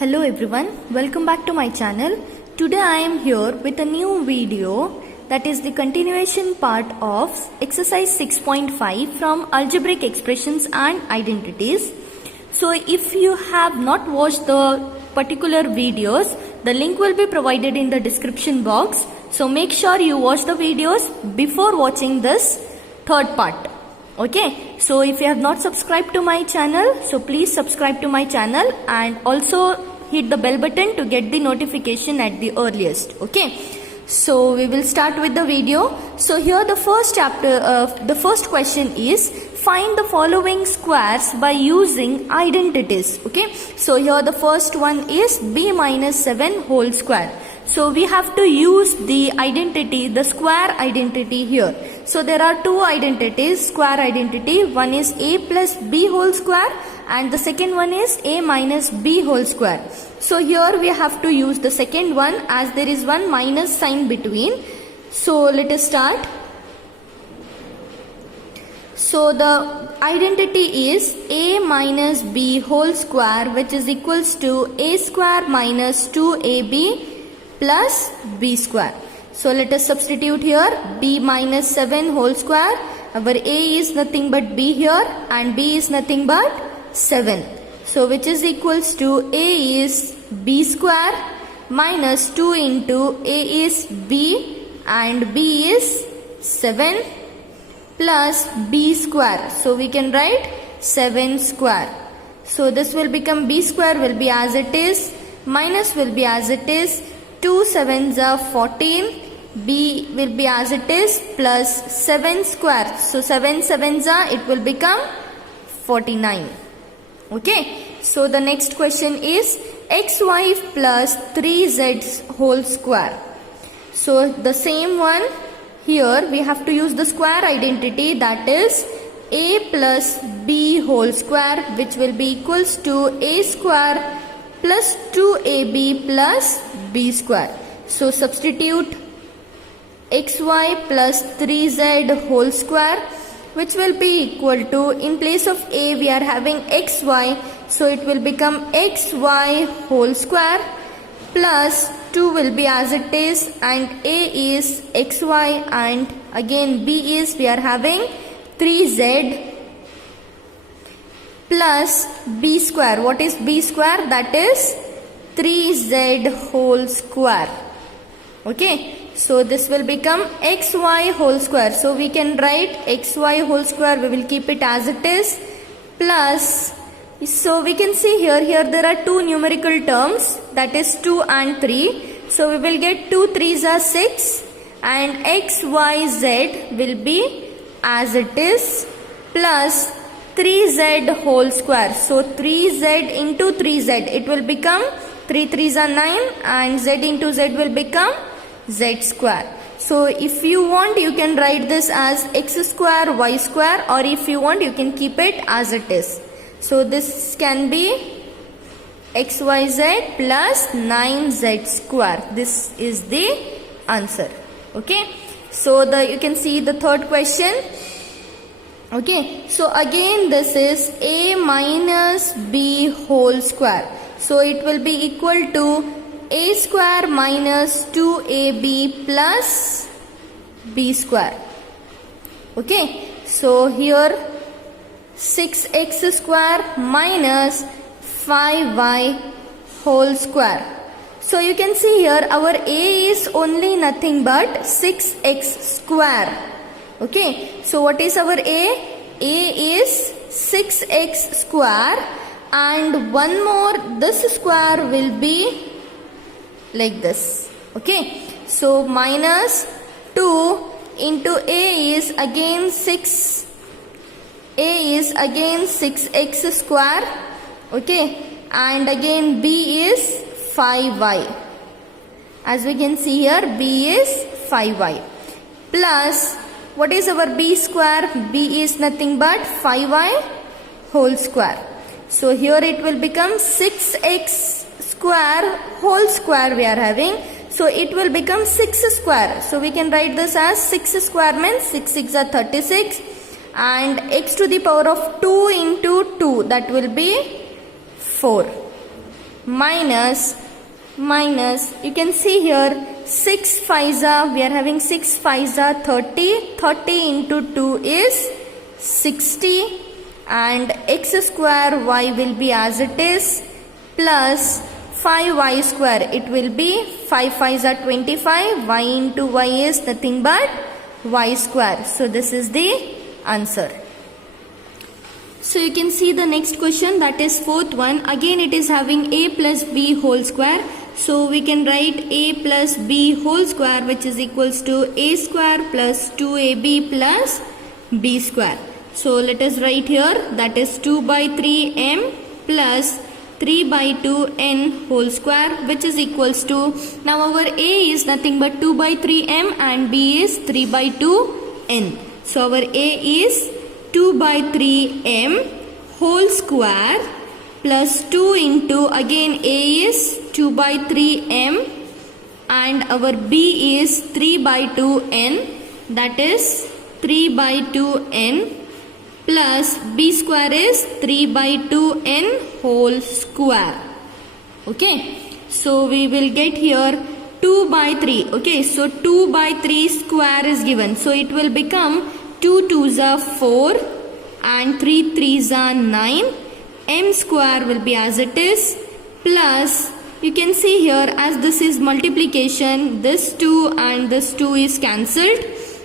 Hello everyone, welcome back to my channel. Today I am here with a new video that is the continuation part of exercise 6.5 from algebraic expressions and identities. So if you have not watched the particular videos, the link will be provided in the description box. So make sure you watch the videos before watching this third part. Okay, so if you have not subscribed to my channel, so please subscribe to my channel and also hit the bell button to get the notification at the earliest. Okay, so we will start with the video. So here the first question is find the following squares by using identities. Okay, so here the first one is b minus 7 whole square. So we have to use the identity, the square identity here. So there are two identities, square identity. One is a plus b whole square and the second one is a minus b whole square. So here we have to use the second one as there is one minus sign between. So let us start. So the identity is a minus b whole square, which is equals to a square minus 2ab plus b square. So let us substitute here b minus 7 whole square. Our a is nothing but b here and b is nothing but 7. So which is equals to a is b square minus 2 into a is b and b is 7 plus b square. So we can write 7 square. So this will become b square will be as it is, minus will be as it is, 2 sevens are 14, b will be as it is plus 7 square. So 7 sevens are, it will become 49. Okay, so the next question is xy plus 3z whole square. So the same one here we have to use the square identity, that is a plus b whole square, which will be equals to a square plus 2ab plus b square. So substitute xy plus 3z whole square, which will be equal to, in place of a we are having xy, so it will become xy whole square plus 2 will be as it is and a is xy and again b is we are having 3z plus b square. What is b square? That is 3z whole square. Okay, so this will become xy whole square. So we can write xy whole square, we will keep it as it is, plus, so we can see here there are two numerical terms, that is 2 and 3. So we will get 2 3s are 6 and xyz will be as it is plus 3z whole square. So 3z into 3z, it will become 3 3s are 9 and z into z will become z square. So if you want, you can write this as x square y square, or if you want, you can keep it as it is. So this can be xyz plus 9z square. This is the answer. Okay, so you can see the third question. Okay, so again this is a minus b whole square. So it will be equal to a square minus 2ab plus b square. Okay, so here 6x square minus 5y whole square. So you can see here our a is only nothing but 6x square. Okay, so what is our a? A is 6x square and one more, this square will be like this. Okay, so minus 2 into a is again 6, a is again 6x square. Okay, and again b is 5y. As we can see here, b is 5y plus, what is our b square? B is nothing but 5y whole square. So here it will become 6x square whole square we are having. So it will become 6 square. So we can write this as 6 square means 6 6 are 36 and x to the power of 2 into 2, that will be 4. minus, you can see here 6 5s are, we are having 6 5s are 30, 30 into 2 is 60, and x square y will be as it is, plus 5y square, it will be 5 5s are 25, y into y is nothing but y square. So this is the answer. So you can see the next question, that is fourth one. Again it is having a plus b whole square. So we can write a plus b whole square, which is equals to a square plus 2ab plus b square. So let us write here, that is 2 by 3m plus 3 by 2n whole square, which is equals to, now our a is nothing but 2 by 3m and b is 3 by 2n. So our a is 2 by 3m whole square plus 2 into, again a is 2 by 3m and our b is 3 by 2n, that is 3 by 2n plus b square is 3 by 2n whole square. Okay, so we will get here 2 by 3. Okay, so 2 by 3 square is given, so it will become 2 2s are 4 and 3 3s are 9. M square will be as it is, plus you can see here, as this is multiplication, this 2 and this 2 is cancelled.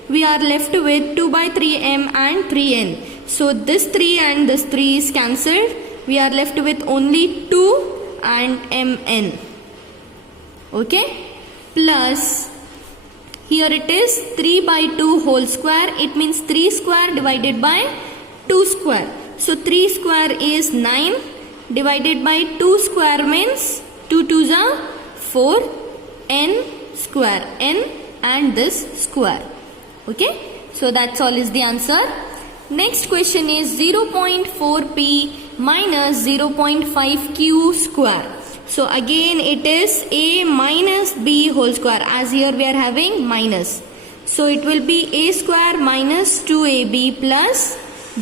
We are left with 2 by 3m and 3n. So this 3 and this 3 is cancelled. We are left with only 2 and mn. Okay, plus here it is 3 by 2 whole square. It means 3 square divided by 2 square. So 3 square is 9 divided by 2 square means 2 2s are 4, n square, n and this square. Okay, so that's all is the answer. Next question is 0.4p minus 0.5q square. So again it is a minus b whole square, as here we are having minus. So it will be a square minus 2ab plus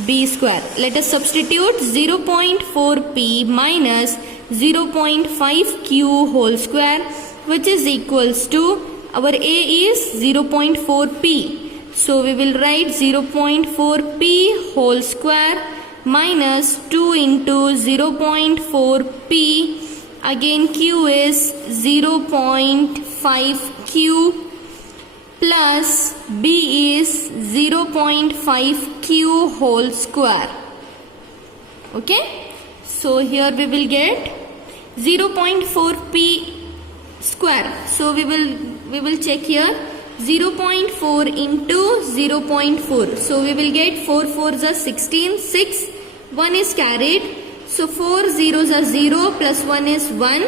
b square. Let us substitute 0.4p minus 0.5q whole square, which is equals to, our a is 0.4p. So we will write 0.4p whole square minus 2 into 0.4p. Again q is 0.5q plus b is 0.5q whole square. Okay, so here we will get 0.4p square. So we will check here, 0.4 into 0.4. So we will get 4 4s are 16, 6, 1 is carried. So 4 zeros are 0 plus 1 is 1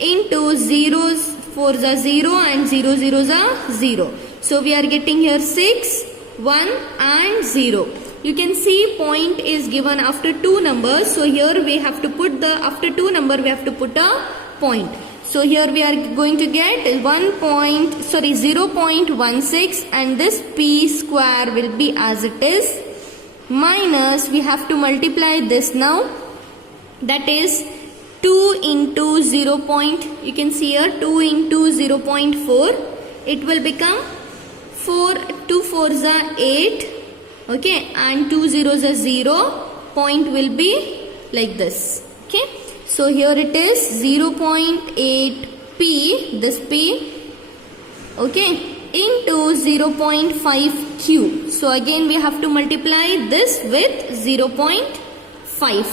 into 0s, 4s are 0 and 0 zeros are 0. So we are getting here 6, 1 and 0. You can see point is given after two numbers. So here we have to put the, after two number we have to put a point. So here we are going to get 0.16 and this p square will be as it is, minus we have to multiply this now, that is 2 into 0. You can see here 2 into 0.4. It will become 4, 2 4s are 8. Okay, and 2 zeros are 0. Point will be like this. Okay, so here it is 0.8p, this p, okay, into 0.5q. So again we have to multiply this with 0.5.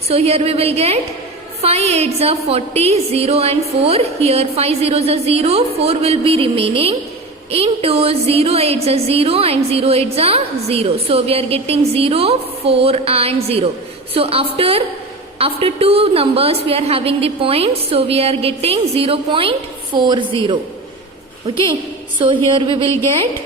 So here we will get 5 8s are 40, 0 and 4. Here 5 zeros are 0, 4 will be remaining, into 0 8s are 0 and 0 8s are 0. So we are getting 0, 4 and 0. So after two numbers we are having the points. So we are getting 0.40. Okay, so here we will get,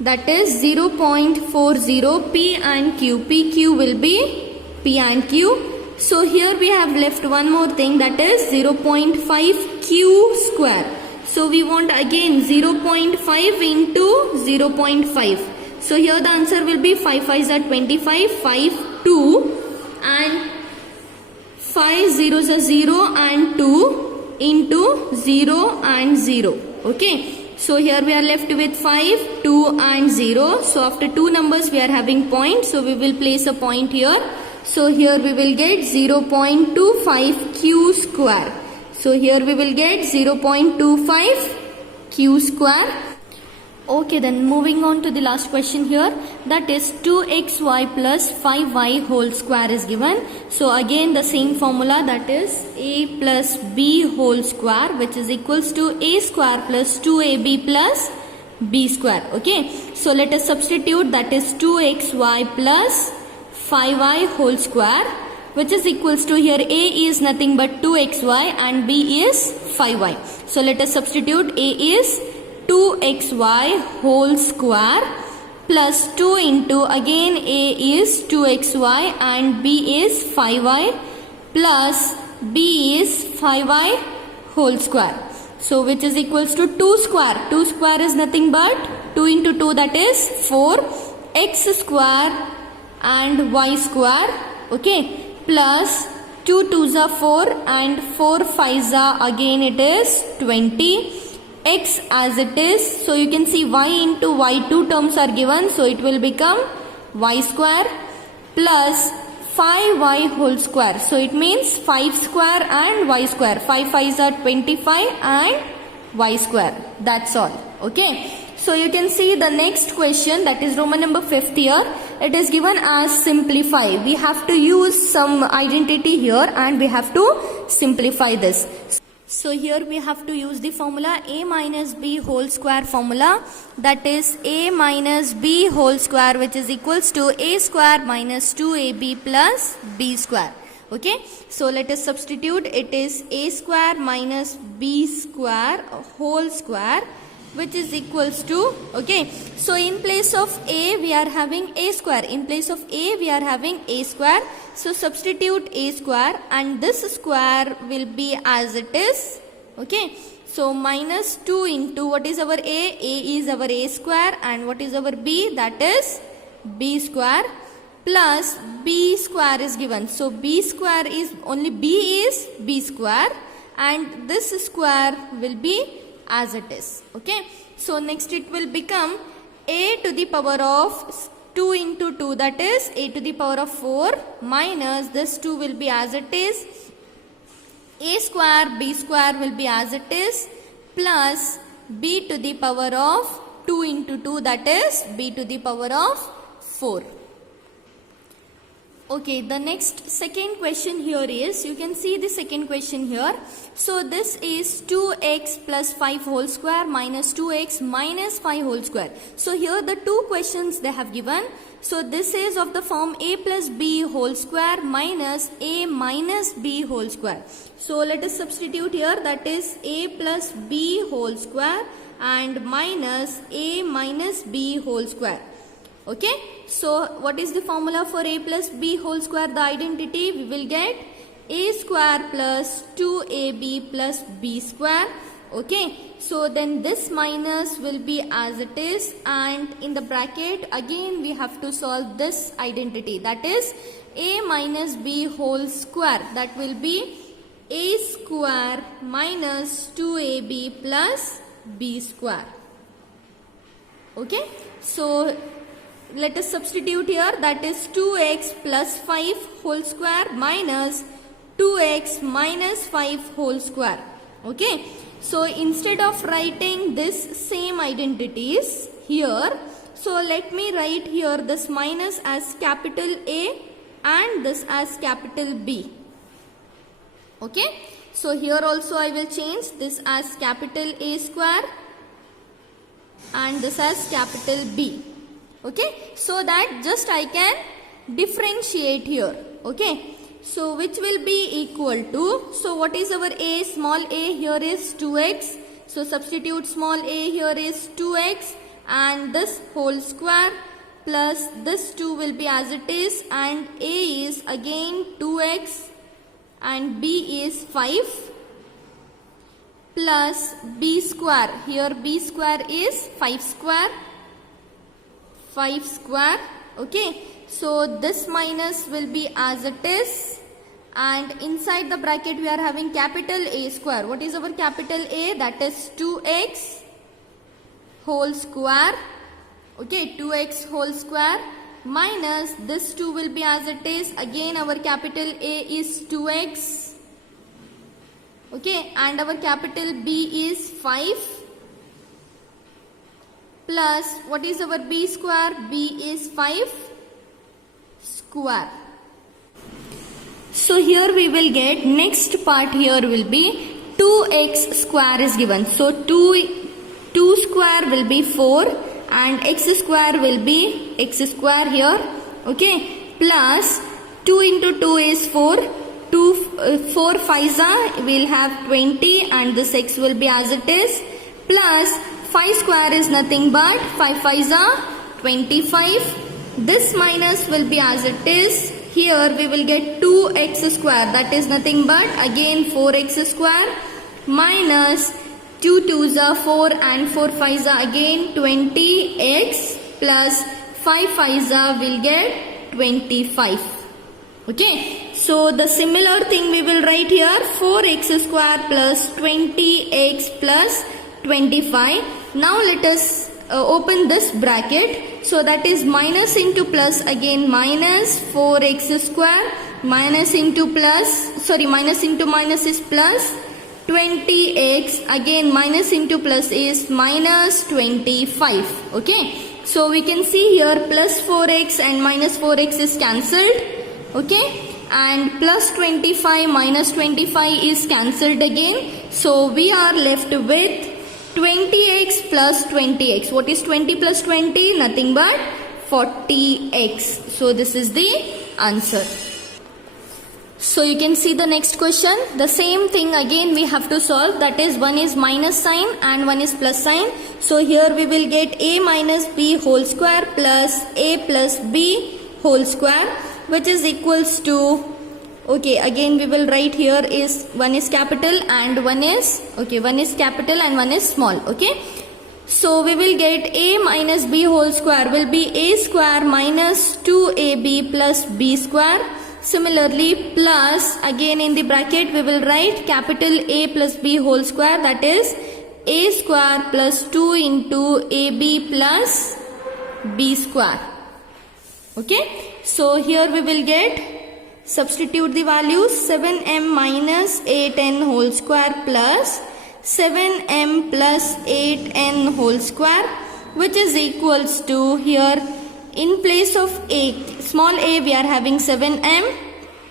that is 0.40 p and q. pq will be p and q. So here we have left one more thing, that is 0.5q square. So we want again 0.5 into 0.5. So here the answer will be 5 5s are 25, 5 2 and 5 zeros are 0 and 2 into 0 and 0. Okay. So here we are left with 5, 2 and 0. So after two numbers we are having points. So we will place a point here. So here we will get 0.25 q square. So here we will get 0.25 q square. Okay, then moving on to the last question here, that is 2xy plus 5y whole square is given. So again the same formula, that is a plus b whole square, which is equals to a square plus 2ab plus b square. Okay, so let us substitute, that is 2xy plus 5y whole square, which is equals to, here a is nothing but 2xy and b is 5y. So let us substitute, a is 2xy whole square plus 2 into, again a is 2xy and b is 5y plus b is 5y whole square. So which is equals to 2 square. 2 square is nothing but 2 into 2, that is 4, x square and y square. Okay, plus 2 2s are 4 and 4 5s are, again it is 20. X as it is, so you can see y into y, two terms are given, so it will become y square plus 5y whole square. So it means 5 square and y square. 5 5s are 25 and y square. That's all. Okay. So you can see the next question, that is Roman number 5th here. It is given as simplify. We have to use some identity here and we have to simplify this. So here we have to use the formula a minus b whole square formula, that is a minus b whole square, which is equals to a square minus 2ab plus b square. Okay, so let us substitute, it is a square minus b square whole square, which is equals to, okay, so in place of a we are having a square, in place of a we are having a square. So substitute a square and this square will be as it is. Okay, so minus 2 into, what is our a is our a square, and what is our b, that is b square, plus b square is given. So b square is, only b is b square and this square will be as it is. Okay, so next it will become a to the power of 2 into 2, that is a to the power of 4, minus this 2 will be as it is, a square b square will be as it is, plus b to the power of 2 into 2, that is b to the power of 4. Okay, the next second question here is, you can see the second question here. So this is 2x plus 5 whole square minus 2x minus 5 whole square. So here the two questions they have given. So this is of the form a plus b whole square minus a minus b whole square. So let us substitute here, that is a plus b whole square and minus a minus b whole square. Okay, so what is the formula for a plus b whole square, the identity? We will get a square plus 2ab plus b square. Okay, so then this minus will be as it is, and in the bracket again we have to solve this identity, that is a minus b whole square, that will be a square minus 2ab plus b square. Okay, so let us substitute here, that is 2x plus 5 whole square minus 2x minus 5 whole square. Okay, so instead of writing this same identities here, so let me write here this minus as capital A and this as capital B. Okay, so here also I will change this as capital A square and this as capital B. Okay, so that just I can differentiate here. Okay, so which will be equal to, so what is our a, small a here is 2x, so substitute small a here is 2x and this whole square plus this 2 will be as it is, and a is again 2x and b is 5 plus b square, here b square is 5 square. Okay, so this minus will be as it is and inside the bracket we are having capital A square. What is our capital A? That is 2x whole square. Okay, 2x whole square minus this 2 will be as it is. Again our capital A is 2x. Okay, and our capital B is 5 plus what is our B square? B is 5 square. So here we will get, next part here will be 2x square is given. So 2 square will be 4 and x square will be x square here. Okay, plus 2 into 2 is 4. 4 5s will have 20 and this x will be as it is, plus 5 square is nothing but 5 5s 25. This minus will be as it is. Here we will get 2x square, that is nothing but again 4x square minus 2 2s are 4 and 4 5s are again 20x plus 5 5s are will get 25. Okay, so the similar thing we will write here, 4x square plus 20x plus 25. Now let us open this bracket. So that is minus into plus, again minus 4x square minus into plus, sorry, minus into minus is plus 20x, again minus into plus is minus 25. Okay, so we can see here plus 4x and minus 4x is cancelled. Okay, and plus 25 minus 25 is cancelled again. So we are left with 20x plus 20x. What is 20 plus 20? Nothing but 40x. So this is the answer. So you can see the next question. The same thing again we have to solve. That is, one is minus sign and one is plus sign. So here we will get a minus b whole square plus a plus b whole square, which is equals to, okay, again we will write here is one is capital and one is, okay, one is capital and one is small. Okay, so we will get a minus b whole square will be a square minus 2ab plus b square. Similarly, plus again in the bracket we will write capital A plus b whole square, that is a square plus 2 into ab plus b square. Okay, so here we will get, substitute the values, 7m minus 8n whole square plus 7m plus 8n whole square, which is equals to, here in place of a, small a we are having 7m.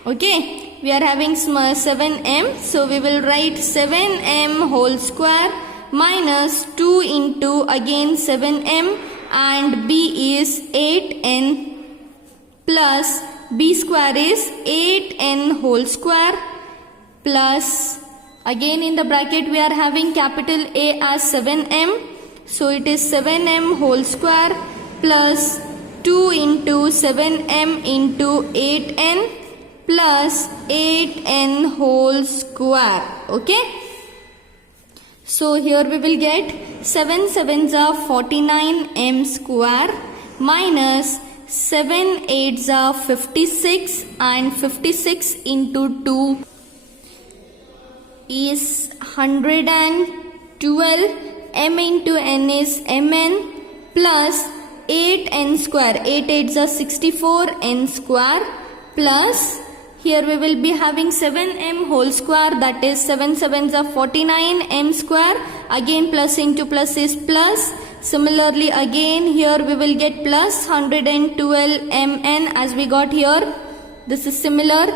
Okay, we are having 7m. So we will write 7m whole square minus 2 into again 7m and b is 8n plus b square is 8n whole square plus, again in the bracket we are having capital A as 7m. So it is 7m whole square plus 2 into 7m into 8n plus 8n whole square. Okay, so here we will get 7 7s are 49m square minus 7 8s are 56 and 56 into 2 is 112. M into n is mn plus 8n square. 8 8s are 64 n square plus, here we will be having 7m whole square, that is 7 7s are 49 m square, again plus into plus is plus. Similarly again here we will get plus 112 mn as we got here, this is similar,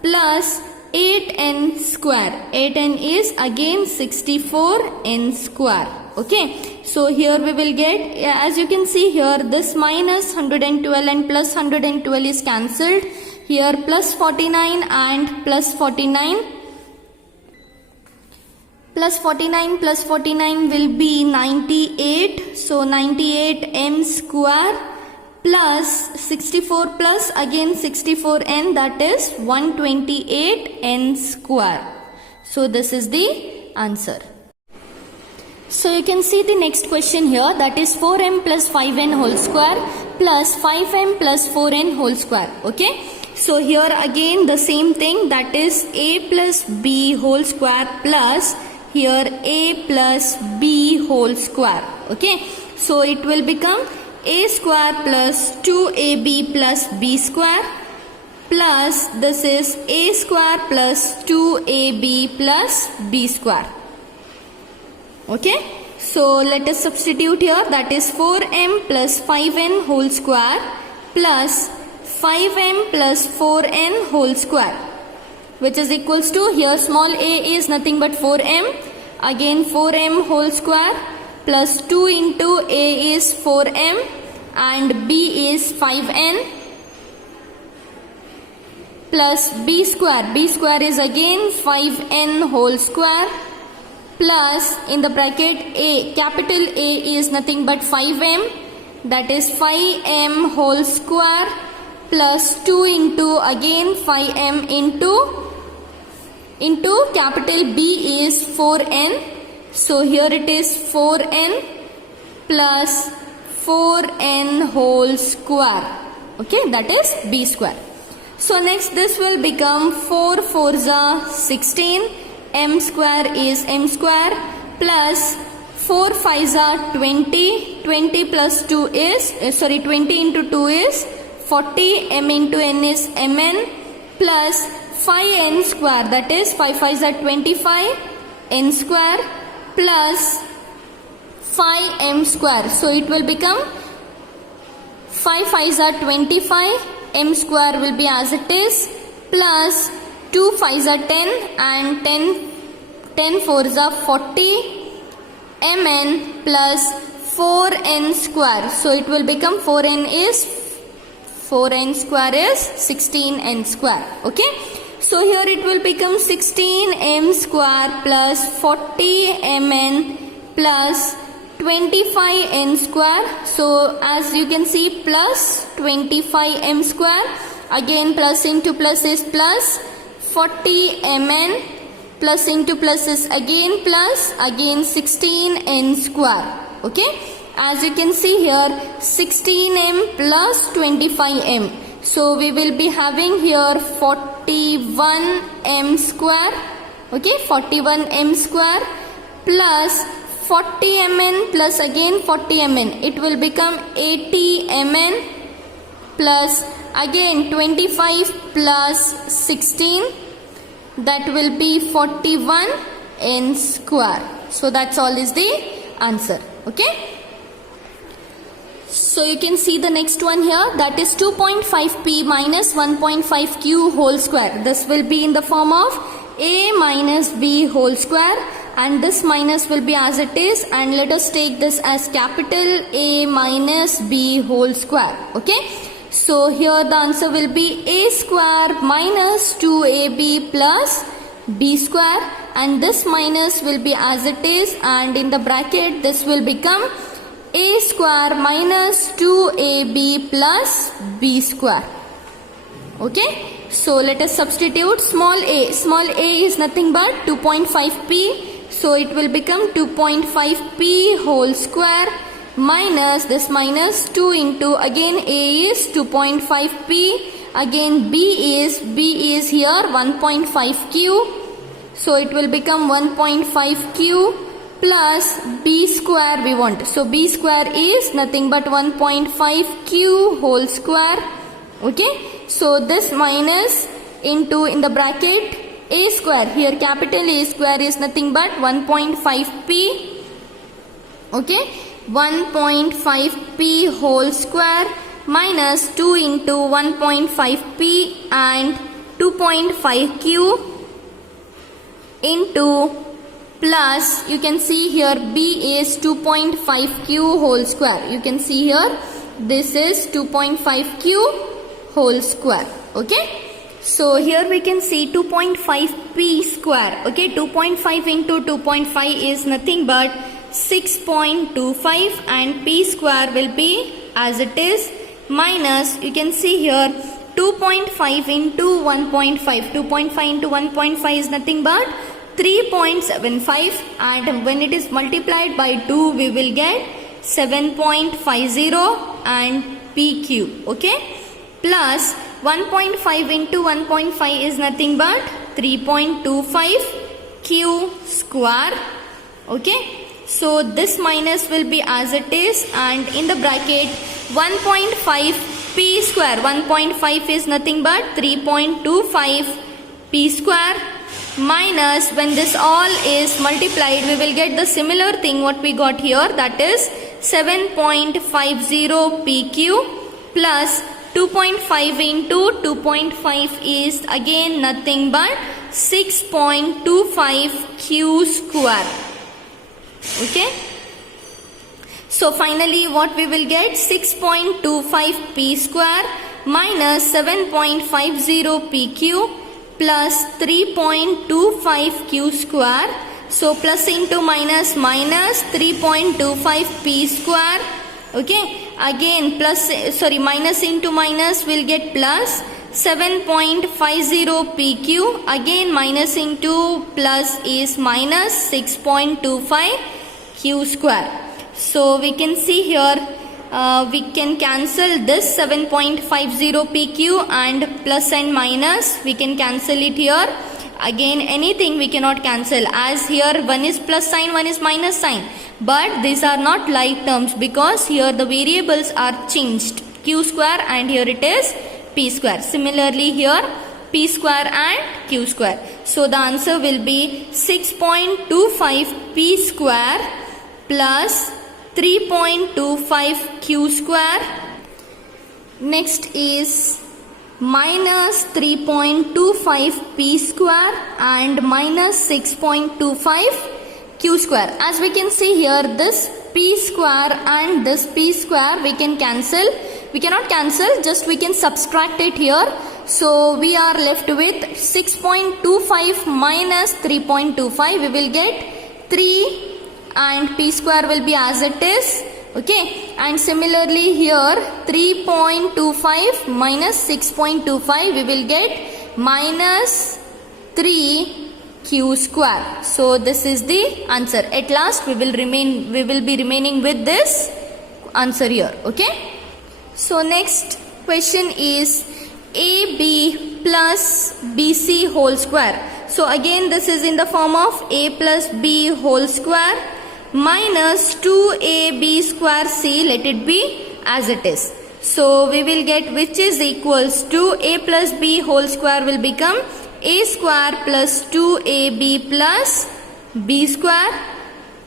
plus 8n square. 8n is again 64 n square. Okay, so here we will get, as you can see here, this minus 112 and plus 112 is cancelled. Here plus 49 and plus 49. Plus 49 plus 49 will be 98. So 98 m square plus 64 plus again 64n, that is 128 n square. So this is the answer. So you can see the next question here, that is 4m plus 5n whole square plus 5m plus 4n whole square. Okay, So here again the same thing, that is a plus b whole square plus here a plus b whole square. Okay, so it will become a square plus 2ab plus b square plus this is a square plus 2ab plus b square. Okay, so let us substitute here, that is 4m plus 5n whole square plus 5m plus 4n whole square, which is equals to, here small a is nothing but 4m, again 4m whole square plus 2 into a is 4m and b is 5n plus b square is again 5n whole square plus in the bracket a, capital A is nothing but 5m, that is 5m whole square plus 2 into again 5m into capital B is 4n. So here it is 4n plus 4n whole square. Okay, that is b square. So next this will become 4 4s are 16, m square is m square plus 4 5s are 20, 20 plus 2 is 20 into 2 is 40, m into n is mn plus 5n square, that is 5 5s are 25, n square plus 5m square. So it will become 5 5s are 25, m square will be as it is plus 2 5s are 10 and 10 4s are 40, mn plus 4n square. So it will become 4n square is 16n square. Okay, so here it will become 16m square plus 40mn plus 25n square. So as you can see, plus 25m square, again plus into plus is plus 40mn plus into plus is again plus, again 16n square. Okay, as you can see here 16m plus 25m, so we will be having here 41m square. Okay, 41m square plus 40mn plus again 40mn, it will become 80mn plus again 25 plus 16, that will be 41n square. So that's all is the answer. Okay, so you can see the next one here, that is 2.5p minus 1.5q whole square. This will be in the form of a minus b whole square, and this minus will be as it is, and let us take this as capital A minus b whole square. Okay, so here the answer will be a square minus 2ab plus b square, and this minus will be as it is, and in the bracket this will become a square minus 2ab plus b square. Okay, so let us substitute small a. Small a is nothing but 2.5p, so it will become 2.5p whole square minus this minus 2 into again a is 2.5p, again b is here 1.5q, so it will become 1.5q plus b square we want. So b square is nothing but 1.5q whole square. Okay, so this minus into in the bracket a square, here capital A square is nothing but 1.5p. Okay, 1.5p whole square minus 2 into 1.5p and 2.5q into plus, you can see here b is 2.5q whole square. You can see here this is 2.5q whole square. Okay, so here we can see 2.5p square. Okay, 2.5 into 2.5 is nothing but 6.25, and p square will be as it is minus, you can see here 2.5 into 1.5. 2.5 into 1.5 is nothing but 3.75, and when it is multiplied by 2 we will get 7.50 and p cube. Okay, plus 1.5 into 1.5 is nothing but 3.25 q square. Okay, so this minus will be as it is, and in the bracket 1.5 p square. 1.5 is nothing but 3.25 p square, minus, when this all is multiplied, we will get the similar thing what we got here, that is 7.50 pq plus 2.5 into 2.5 is again nothing but 6.25 q square. Okay, so finally what we will get, 6.25 p square minus 7.50 pq plus 3.25 q square. So plus into minus, minus 3.25 p square. Okay, again minus into minus will get plus 7.50 pq, again minus into plus is minus 6.25 q square. So we can see here, we can cancel this 7.50 pq and plus and minus, we can cancel it here. Again anything we cannot cancel, as here one is plus sign, one is minus sign, but these are not like terms because here the variables are changed, q square and here it is p square. Similarly here p square and q square. So the answer will be 6.25 p square plus 3.25 q square. Next is minus 3.25 p square and minus 6.25 q square. As we can see here, this p square and this p square we can cancel. We cannot cancel, just we can subtract it here. So we are left with 6.25 minus 3.25. We will get 3 and p square will be as it is. Okay, and similarly here 3.25 minus 6.25 we will get minus 3 q square. So this is the answer. At last we will be remaining with this answer here. Okay, so next question is AB plus BC whole square. So again this is in the form of A plus B whole square minus 2AB square C, let it be as it is. So we will get which is equals to A plus B whole square will become A square plus 2AB plus B square.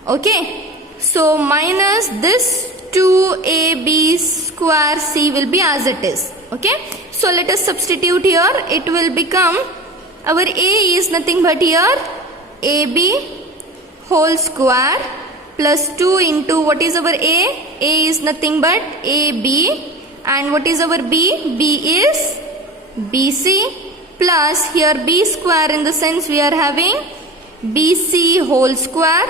Okay, so minus this 2AB square C will be as it is. Okay, so let us substitute here. It will become, our A is nothing but here AB whole square plus 2 into what is our A? A is nothing but AB, and what is our B? B is BC plus here B square, in the sense we are having BC whole square.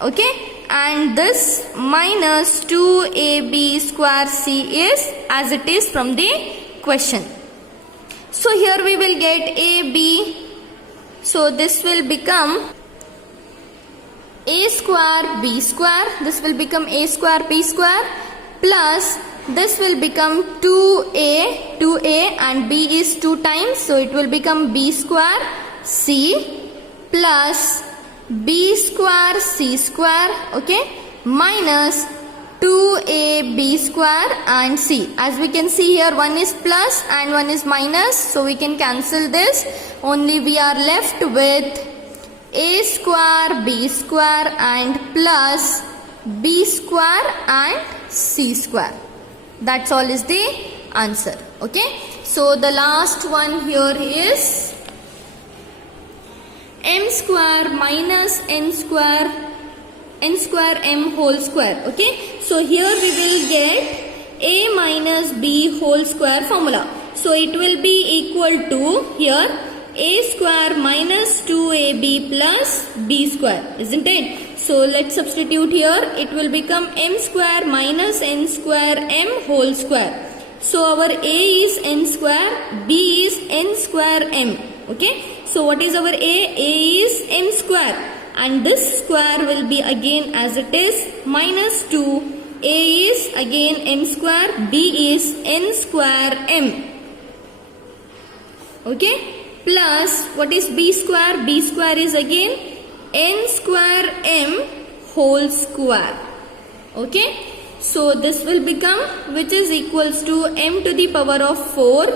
Okay, and this minus 2AB square C is as it is from the question. So here we will get AB, so this will become A square B square, this will become A square B square, plus this will become 2A and B is 2 times, so it will become B square C plus B square C square. Okay, minus 2AB square and C. As we can see here, one is plus and one is minus, so we can cancel this. Only we are left with A square B square and plus B square and C square. That's all is the answer. Okay, so the last one here is m square minus n square m whole square. Okay, so here we will get A minus B whole square formula. So it will be equal to here A square minus 2AB plus B square, isn't it? So let's substitute here. It will become m square minus n square m whole square. So our A is n square, B is n square m. Okay, so what is our A? A is m square, and this square will be again as it is minus 2. A is again m square, B is n square m. okay, plus what is b square? B square is again n square m whole square, okay. So this will become, which is equals to m to the power of 4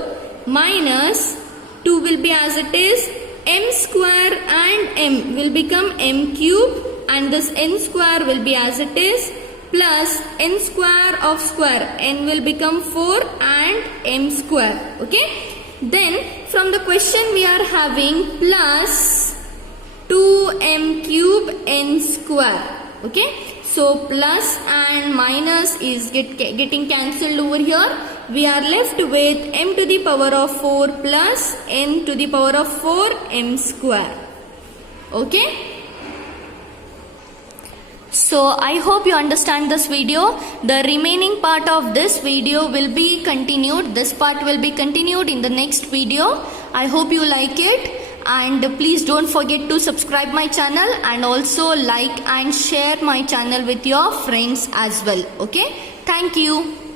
minus 2 will be as it is, m square and m will become m cube, and this n square will be as it is, plus n square of square, n will become 4 and m square, okay. Then from the question we are having plus 2m cube n square, okay. So plus and minus is getting cancelled over here. We are left with m to the power of 4 plus n to the power of 4 m square, okay. So I hope you understand this video. The remaining part of this video will be continued. This part will be continued in the next video. I hope you like it, and please don't forget to subscribe my channel and also like and share my channel with your friends as well, okay. Thank you.